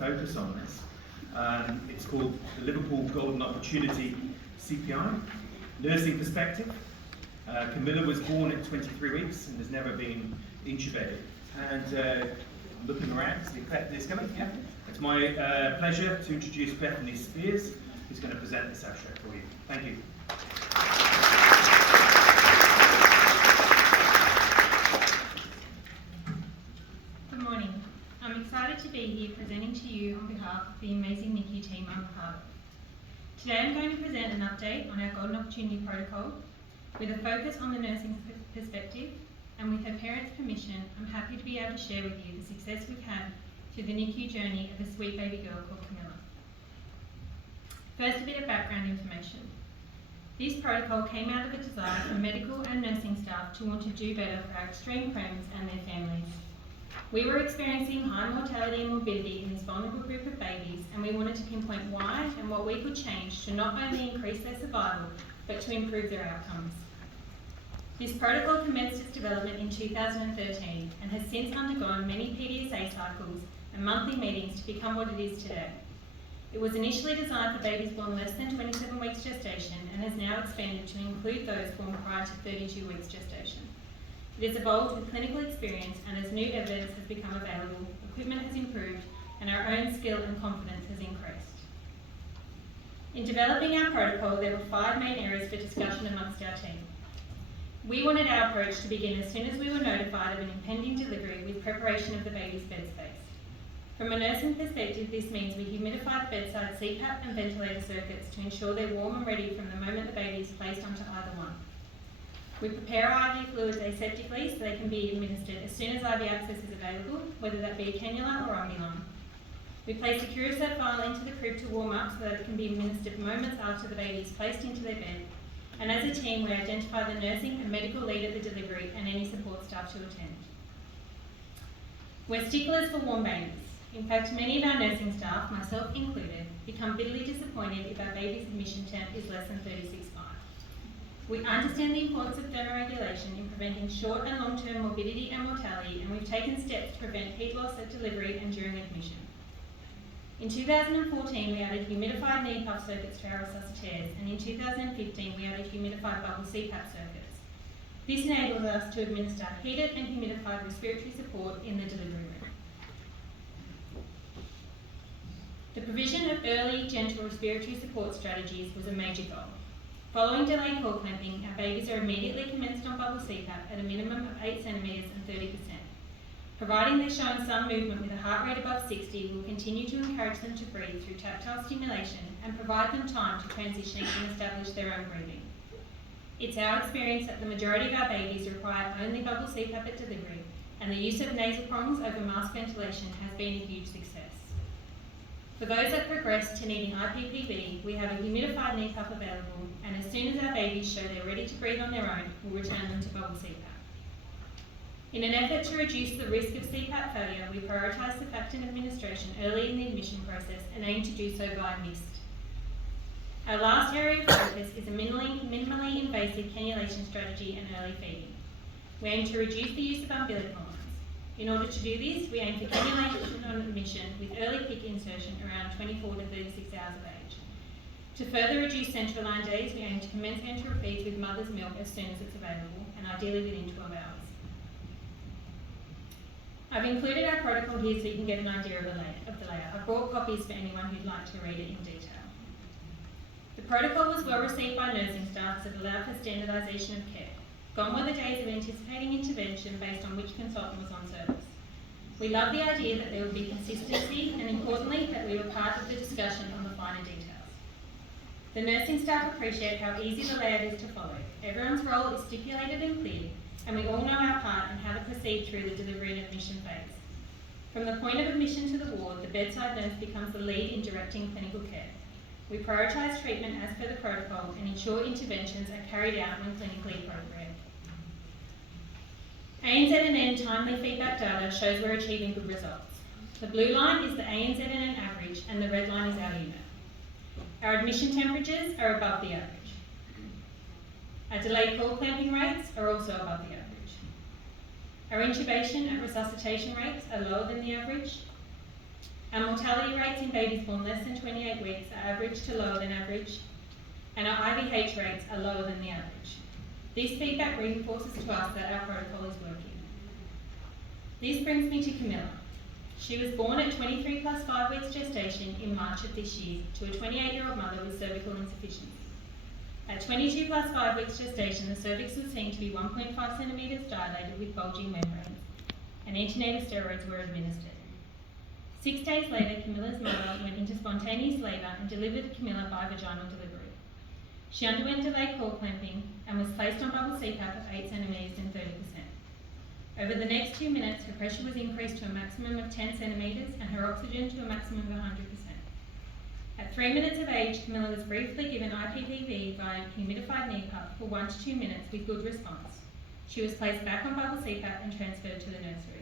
focus on this. It's called the Liverpool Golden Opportunity CPI, Nursing Perspective. Kamila was born at 23 weeks and has never been intubated. And looking around, see Bethany's coming, yeah? It's my pleasure to introduce Bethany Spears, who's going to present this abstract for you. Thank you. Good morning. I'm excited to be here presenting to you on behalf of the amazing NICU team I'm a part of. Today I'm going to present an update on our Golden Opportunity Protocol with a focus on the nursing perspective, and with her parents' permission, I'm happy to be able to share with you the success we've had through the NICU journey of a sweet baby girl called Kamila. First, a bit of background information. This protocol came out of a desire from medical and nursing staff to want to do better for our extreme prems and their families. We were experiencing high mortality and morbidity in this vulnerable group of babies, and we wanted to pinpoint why and what we could change to not only increase their survival, but to improve their outcomes. This protocol commenced its development in 2013 and has since undergone many PDSA cycles and monthly meetings to become what it is today. It was initially designed for babies born less than 27 weeks gestation and has now expanded to include those born prior to 32 weeks gestation. It has evolved with clinical experience, and as new evidence has become available, equipment has improved and our own skill and confidence has increased. In developing our protocol, there were 5 main areas for discussion amongst our team. We wanted our approach to begin as soon as we were notified of an impending delivery with preparation of the baby's bed space. From a nursing perspective, this means we humidify the bedside CPAP and ventilator circuits to ensure they're warm and ready from the moment the baby is placed onto either one. We prepare our IV fluids aseptically so they can be administered as soon as IV access is available, whether that be a cannula or Omnilon. We place a Curacert vial into the crib to warm up so that it can be administered moments after the baby is placed into their bed. And as a team, we identify the nursing and medical lead at the delivery and any support staff to attend. We're sticklers for warm babies. In fact, many of our nursing staff, myself included, become bitterly disappointed if our baby's admission temp is less than 36.5. We understand the importance of thermoregulation in preventing short and long-term morbidity and mortality, and we've taken steps to prevent heat loss at delivery and during admission. In 2014, we added humidified knee puff circuits to our resuscitators, and in 2015, we added humidified bubble CPAP circuits. This enables us to administer heated and humidified respiratory support in the delivery room. The provision of early, gentle respiratory support strategies was a major goal. Following delayed cord clamping, our babies are immediately commenced on bubble CPAP at a minimum of 8 centimetres and 30%. Providing they're showing some movement with a heart rate above 60, we'll continue to encourage them to breathe through tactile stimulation and provide them time to transition and establish their own breathing. It's our experience that the majority of our babies require only bubble CPAP at delivery, and the use of nasal prongs over mask ventilation has been a huge success. For those that progress to needing IPPV, we have a humidified knee cuff available, and as soon as our babies show they're ready to breathe on their own, we'll return them to bubble CPAP. In an effort to reduce the risk of CPAP failure, we prioritise surfactant administration early in the admission process and aim to do so via mist. Our last area of focus is a minimally invasive cannulation strategy and early feeding. We aim to reduce the use of umbilical lines. In order to do this, we aim for cannulation on admission with early PIC insertion around 24 to 36 hours of age. To further reduce central line days, we aim to commence enteral feeds with mother's milk as soon as it's available, and ideally within 12 hours. I've included our protocol here so you can get an idea of the layout. I've brought copies for anyone who'd like to read it in detail. The protocol was well received by nursing staff as it allowed for standardisation of care. Gone were the days of anticipating intervention based on which consultant was on service. We love the idea that there would be consistency and, importantly, that we were part of the discussion on the finer details. The nursing staff appreciate how easy the layout is to follow. Everyone's role is stipulated and clear, and we all know our part and how to proceed through the delivery and admission phase. From the point of admission to the ward, the bedside nurse becomes the lead in directing clinical care. We prioritise treatment as per the protocol and ensure interventions are carried out when clinically appropriate. ANZNN timely feedback data shows we're achieving good results. The blue line is the ANZNN average and the red line is our unit. Our admission temperatures are above the average. Our delayed cord clamping rates are also above the average. Our intubation and resuscitation rates are lower than the average. Our mortality rates in babies born less than 28 weeks are average to lower than average, and our IVH rates are lower than the average. This feedback reinforces to us that our protocol is working. This brings me to Kamila. She was born at 23 plus 5 weeks gestation in March of this year to a 28-year-old mother with cervical insufficiency. At 22 plus 5 weeks gestation, the cervix was seen to be 1.5 centimetres dilated with bulging membranes, and antenatal steroids were administered. 6 days later, Kamila's mother went into spontaneous labour and delivered Kamila by vaginal delivery. She underwent delayed cord clamping and was placed on bubble CPAP of 8 centimetres and 30%. Over the next 2 minutes, her pressure was increased to a maximum of 10 centimetres and her oxygen to a maximum of 100%. At 3 minutes of age, Kamila was briefly given IPPV via humidified knee cup for 1 to 2 minutes with good response. She was placed back on bubble CPAP and transferred to the nursery.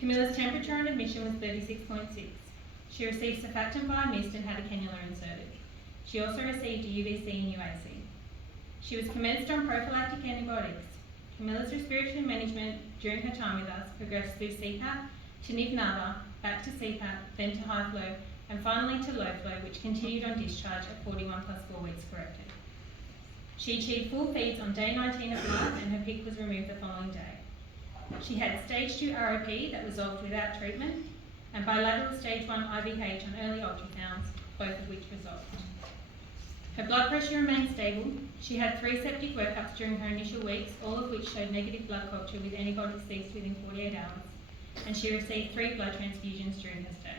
Kamila's temperature on admission was 36.6. She received surfactant via mist and had a cannula inserted. She also received a UVC and UAC. She was commenced on prophylactic antibiotics. Kamila's respiratory management during her time with us progressed through CPAP to NIV-NAVA, back to CPAP, then to high flow, and finally to low flow, which continued on discharge at 41 plus 4 weeks corrected. She achieved full feeds on day 19 of life and her PIC was removed the following day. She had stage 2 ROP that resolved without treatment and bilateral stage 1 IVH on early ultrasounds, both of which resolved. Her blood pressure remained stable. She had 3 septic workups during her initial weeks, all of which showed negative blood culture with antibiotics ceased within 48 hours, and she received 3 blood transfusions during her stay.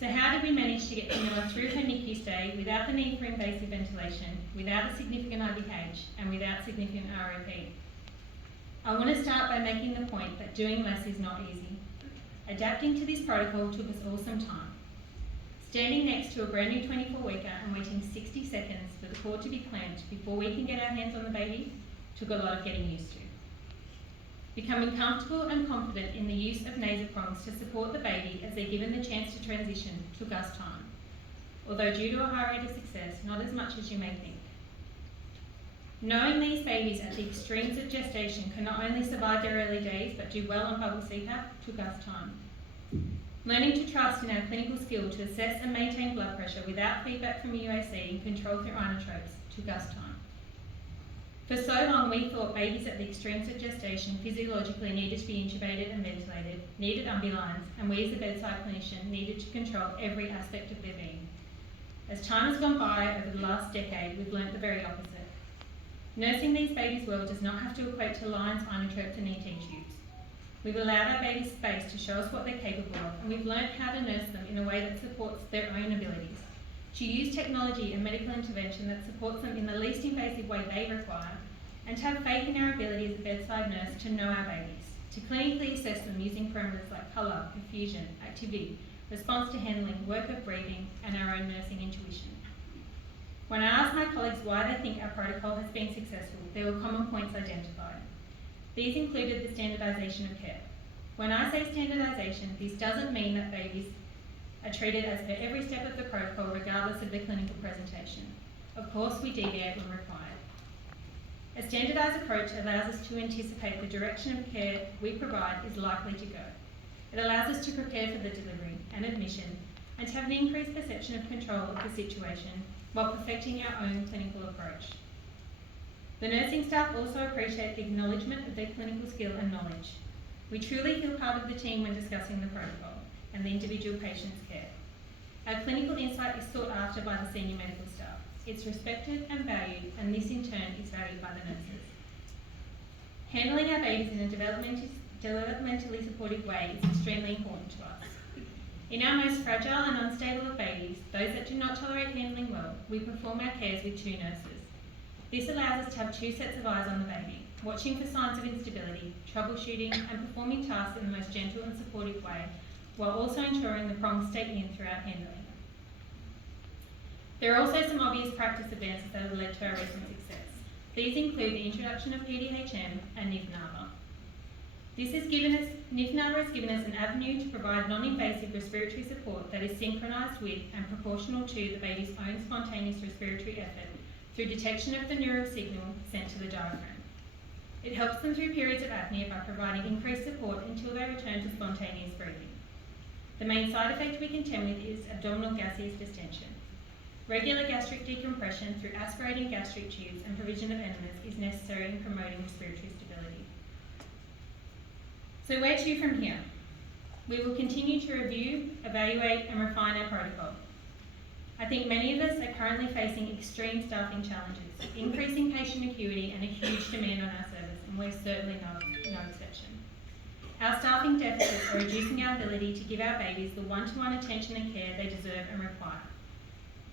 So how did we manage to get Kamila through her NICU stay without the need for invasive ventilation, without a significant IVH, and without significant ROP? I want to start by making the point that doing less is not easy. Adapting to this protocol took us all some time. Standing next to a brand new 24-weeker and waiting 60 seconds for the cord to be clamped before we can get our hands on the baby took a lot of getting used to. Becoming comfortable and confident in the use of nasoprongs to support the baby as they're given the chance to transition took us time. Although due to a high rate of success, not as much as you may think. Knowing these babies at the extremes of gestation can not only survive their early days but do well on bubble CPAP took us time. Learning to trust in our clinical skill to assess and maintain blood pressure without feedback from UAC and control through inotropes took us time. For so long we thought babies at the extremes of gestation physiologically needed to be intubated and ventilated, needed ambulance, and we as a bedside clinician needed to control every aspect of their being. As time has gone by over the last decade, we've learnt the very opposite. Nursing these babies well does not have to equate to lines, inotropes and ET tubes. We've allowed our babies space to show us what they're capable of, and we've learnt how to nurse them in a way that supports their own abilities, to use technology and medical intervention that supports them in the least invasive way they require, and to have faith in our ability as a bedside nurse to know our babies, to clinically assess them using parameters like colour, perfusion, activity, response to handling, work of breathing, and our own nursing intuition. When I asked my colleagues why they think our protocol has been successful, there were common points identified. These included the standardisation of care. When I say standardisation, this doesn't mean that babies are treated as per every step of the protocol regardless of their clinical presentation. Of course, we deviate when required. A standardised approach allows us to anticipate the direction of care we provide is likely to go. It allows us to prepare for the delivery and admission and to have an increased perception of control of the situation while perfecting our own clinical approach. The nursing staff also appreciate the acknowledgement of their clinical skill and knowledge. We truly feel part of the team when discussing the protocol and the individual patient's care. Our clinical insight is sought after by the senior medical staff. It's respected and valued, and this in turn is valued by the nurses. Handling our babies in a developmentally supportive way is extremely important to us. In our most fragile and unstable of babies, those that do not tolerate handling well, we perform our cares with 2 nurses. This allows us to have 2 sets of eyes on the baby, watching for signs of instability, troubleshooting, and performing tasks in the most gentle and supportive way, while also ensuring the prongs stay in throughout handling them. There are also some obvious practice advances that have led to our recent success. These include the introduction of PDHM and NIV-NAVA. NIV-NAVA has given us an avenue to provide non-invasive respiratory support that is synchronised with and proportional to the baby's own spontaneous respiratory effort through detection of the neural signal sent to the diaphragm. It helps them through periods of apnea by providing increased support until they return to spontaneous breathing. The main side effect we contend with is abdominal gaseous distension. Regular gastric decompression through aspirating gastric tubes and provision of enemas is necessary in promoting respiratory stability. So where to from here? We will continue to review, evaluate and refine our protocol. I think many of us are currently facing extreme staffing challenges, increasing patient acuity and a huge demand on our service, and we're certainly no exception. Our staffing deficits are reducing our ability to give our babies the one-to-one attention and care they deserve and require.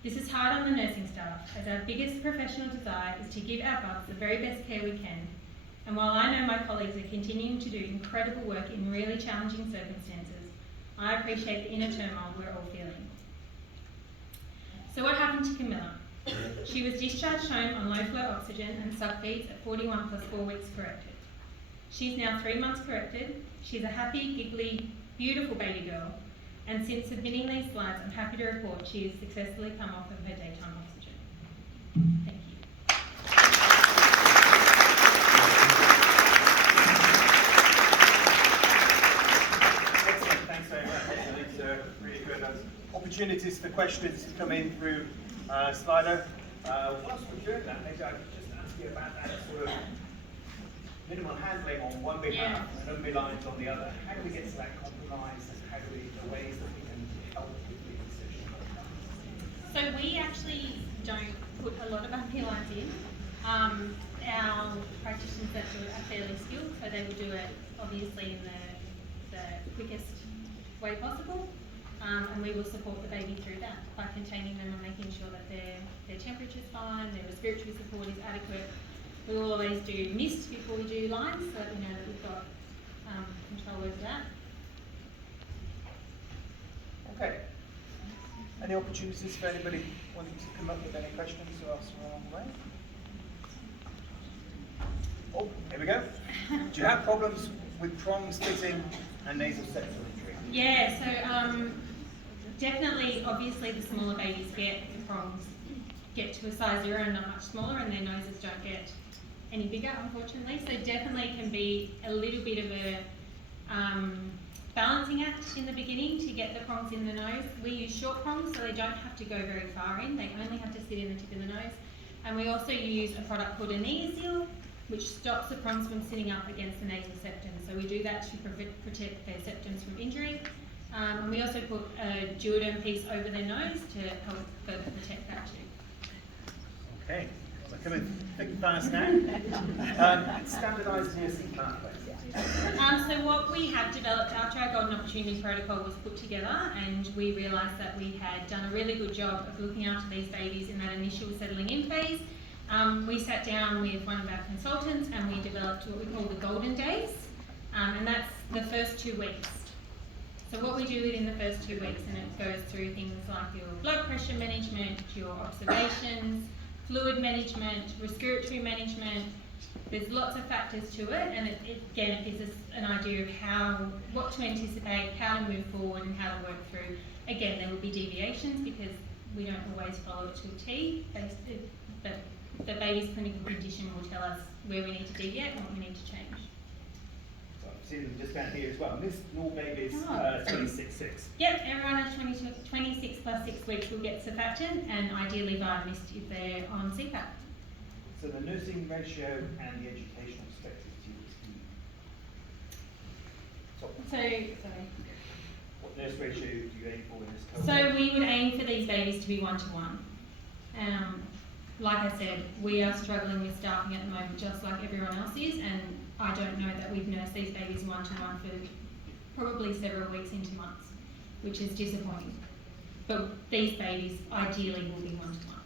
This is hard on the nursing staff, as our biggest professional desire is to give our bubs the very best care we can, and while I know my colleagues are continuing to do incredible work in really challenging circumstances, I appreciate the inner turmoil we're all feeling. So what happened to Kamila? She was discharged home on low flow oxygen and sub-feeds at 41 plus 4 weeks corrected. She's now 3 months corrected. She's a happy, giggly, beautiful baby girl. And since submitting these slides, I'm happy to report she has successfully come off of her daytime oxygen. Thank you. Excellent, thanks very much. I think it's really good. Opportunities for questions to come in through Slido. Whilst we're doing that, maybe I could just ask you about that sort of minimal handling on one behalf and unreliant on the other. How do we get to that compromise, and how do we, the ways that we can help with the decision? So we actually don't put a lot of ambulance in. Our practitioners that do it are fairly skilled, so they will do it obviously in the quickest way possible. And we will support the baby through that by containing them and making sure that their temperature's fine, their respiratory support is adequate. We will always do mist before we do lines so that we know that we've got control over that. Okay. Any opportunities for anybody wanting to come up with any questions or ask along the way? Oh, here we go. Do you have problems with prongs fitting and nasal septal injury? Yeah, so definitely, obviously the smaller babies get prongs get to a size 0 and not much smaller, and their noses don't get any bigger, unfortunately. So definitely can be a little bit of a balancing act in the beginning to get the prongs in the nose. We use short prongs, so they don't have to go very far in. They only have to sit in the tip of the nose. And we also use a product called Aneasil, which stops the prongs from sitting up against the nasal septum. So we do that to protect their septums from injury. And we also put a duoderm piece over their nose to help further protect that too. Okay, so coming thick fast now. Standardised nursing pathways. So what we have developed after our Golden Opportunity Protocol was put together, and we realised that we had done a really good job of looking after these babies in that initial settling in phase. We sat down with one of our consultants and we developed what we call the Golden Days, and that's the first 2 weeks. So what we do within the first 2 weeks, and it goes through things like your blood pressure management, your observations, fluid management, respiratory management. There's lots of factors to it, and again it gives us an idea of what to anticipate, how to move forward and how to work through. Again, there will be deviations because we don't always follow it to a T. The baby's clinical condition will tell us where we need to deviate and what we need to change. So I've seen them just down here as well. This small baby is 26.6. Yep, everyone at 26 plus 6 weeks will get surfactant, and ideally via mist if they're on CPAP. So the nursing ratio and the educational perspective to you is key. What nurse ratio do you aim for in this cohort? So we would aim for these babies to be 1-to-1. Like I said, we are struggling with staffing at the moment just like everyone else is, and I don't know that we've nursed these babies 1-to-1 for probably several weeks into months, which is disappointing. But these babies ideally will be 1-to-1.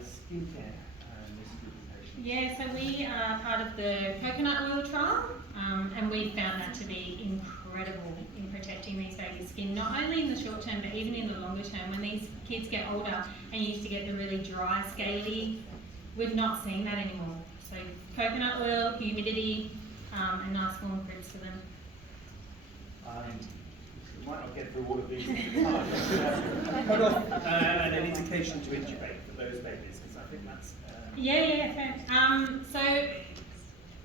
Skincare and this group of patients. Yeah, so we are part of the coconut oil trial, and we found that to be incredible in protecting these babies' skin, not only in the short term but even in the longer term. When these kids get older and used to get the really dry, scaly, we've not seen that anymore. So coconut oil, humidity, and nice warm grips for them. We might not get through all of these at the time. Cut off an indication to intubate for those babies, because I think that's... Yeah, fair. So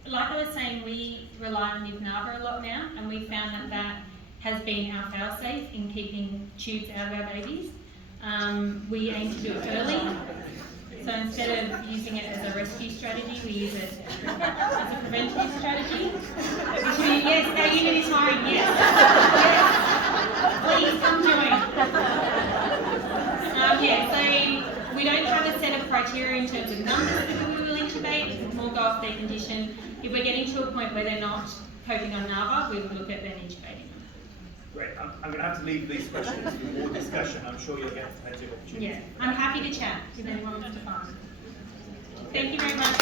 like I was saying, we rely on Nivnava a lot now, and we found that that has been our fail-safe in keeping tubes out of our babies. We aim to do it early, so instead of using it as a rescue strategy, we use it as a preventative strategy. Which means, yes, our unit is hiring, yes. Yes. Please come join. So we don't have a set of criteria in terms of numbers of people we will intubate. It's more go off their condition. If we're getting to a point where they're not coping on NAVA, we will look at then intubating them. Great. I'm going to have to leave these questions for more discussion. I'm sure you'll get plenty of opportunity. Yeah, I'm happy to chat if anyone wants to find. Thank you very much.